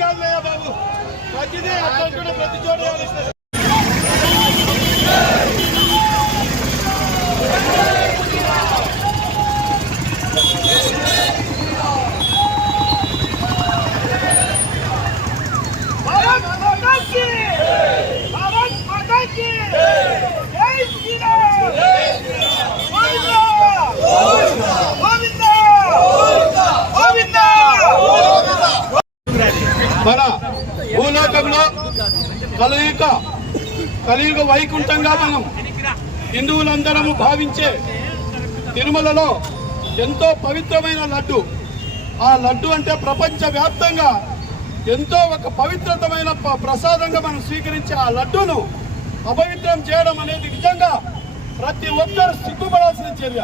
కాదులే బాబు, ప్రతిదీ అట్లా ప్రతి చోట మన భూలోకంలో కలియుగ వైకుంఠంగా మనం హిందువులందరము భావించే తిరుమలలో ఎంతో పవిత్రమైన లడ్డు. ఆ లడ్డు అంటే ప్రపంచ వ్యాప్తంగా ఎంతో ఒక పవిత్రతమైన ప్రసాదంగా మనం స్వీకరించే ఆ లడ్డును అపవిత్రం చేయడం అనేది నిజంగా ప్రతి ఒక్కరు సిగ్గుపడాల్సిన చర్య.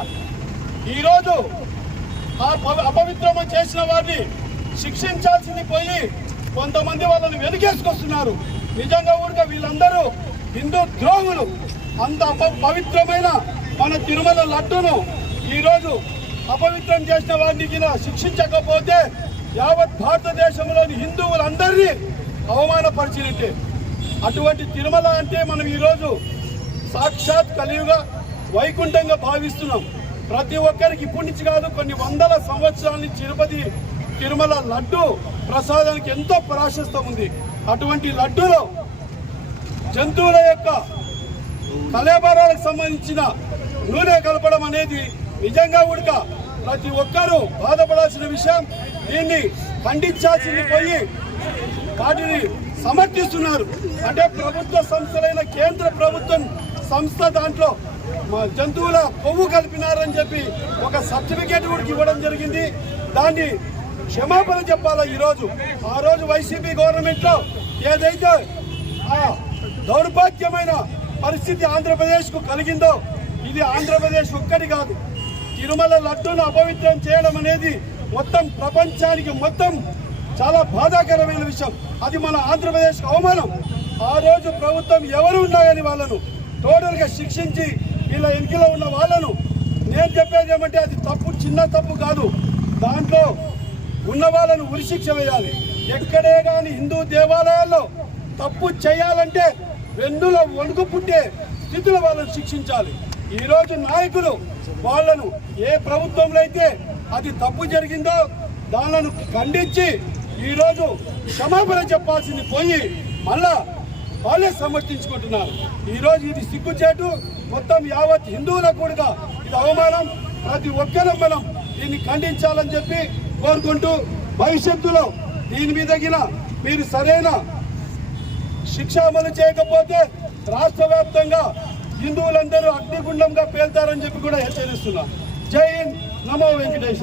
ఈరోజు ఆ అపవిత్రమ చేసిన వారిని శిక్షించాల్సింది పోయి కొంతమంది వాళ్ళని వెనుకేసుకొస్తున్నారు. నిజంగా కూడా వీళ్ళందరూ హిందూ ద్రోహులు. అంత పవిత్రమైన మన తిరుమల లడ్డును ఈరోజు అపవిత్రం చేసిన వారిని శిక్షించకపోతే యావత్ భారతదేశంలోని హిందువులందరినీ అవమానపరిచినట్టే. అటువంటి తిరుమల అంటే మనం ఈరోజు సాక్షాత్ కలియుగ వైకుంఠంగా భావిస్తున్నాం. ప్రతి ఒక్కరికి ఇప్పటి నుంచి కాదు, కొన్ని వందల సంవత్సరాల నుంచి తిరుమల లడ్డు ప్రసాదానికి ఎంతో ప్రాశస్త్యం ఉంది. అటువంటి లడ్డులో జంతువుల యొక్క కళేబరాలకు సంబంధించిన నూనె కలపడం అనేది నిజంగా ఉడక ప్రతి ఒక్కరూ బాధపడాల్సిన విషయం. దీన్ని ఖండించాల్సింది పోయి వాటిని సమర్థిస్తున్నారు. అంటే ప్రభుత్వ సంస్థలైన కేంద్ర ప్రభుత్వం సంస్థ దాంట్లో జంతువుల కొవ్వు కలిపినారని చెప్పి ఒక సర్టిఫికేట్ కూడా ఇవ్వడం జరిగింది. దాన్ని క్షమాపణ చెప్పాలా ఈరోజు. ఆ రోజు వైసీపీ గవర్నమెంట్ లో ఏదైతే ఆ దౌర్భాగ్యమైన పరిస్థితి ఆంధ్రప్రదేశ్ కు కలిగిందో, ఇది ఆంధ్రప్రదేశ్ ఒక్కటి కాదు, తిరుమల లడ్డును అపవిత్రం చేయడం అనేది మొత్తం ప్రపంచానికి మొత్తం చాలా బాధాకరమైన విషయం. అది మన ఆంధ్రప్రదేశ్ అవమానం. ఆ రోజు ప్రభుత్వం ఎవరు ఉన్నాయని వాళ్ళను టోటల్ గా శిక్షించి వీళ్ళ ఎన్నికలో ఉన్న వాళ్ళను, నేను చెప్పేది ఏమంటే అది తప్పు, చిన్న తప్పు కాదు, దాంట్లో ఉన్న వాళ్ళను ఉరిశిక్ష వేయాలి. ఎక్కడే కానీ హిందూ దేవాలయాల్లో తప్పు చేయాలంటే వెన్నుల వణుకు పుట్టే స్థితిలో వాళ్ళను శిక్షించాలి. ఈరోజు నాయకులు వాళ్ళను ఏ ప్రభుత్వంలో అయితే అది తప్పు జరిగిందో దానిని ఖండించి ఈరోజు క్షమాపణ చెప్పాల్సింది పోయి మళ్ళా వాళ్ళే సమర్థించుకుంటున్నారు. ఈరోజు ఇది సిగ్గుచేటు, మొత్తం యావత్ హిందువులకు కూడా ఇది అవమానం. ప్రతి ఒక్కరూ మనం దీన్ని ఖండించాలని చెప్పి కోరుకుంటూ, భవిష్యత్తులో దీని మీద మీరు సరైన శిక్ష అమలు చేయకపోతే రాష్ట్ర వ్యాప్తంగా హిందువులందరూ అగ్నిగుండంగా పేల్తారని చెప్పి కూడా హెచ్చరిస్తున్నారు. జై హింద్, నమో వెంకటేశ.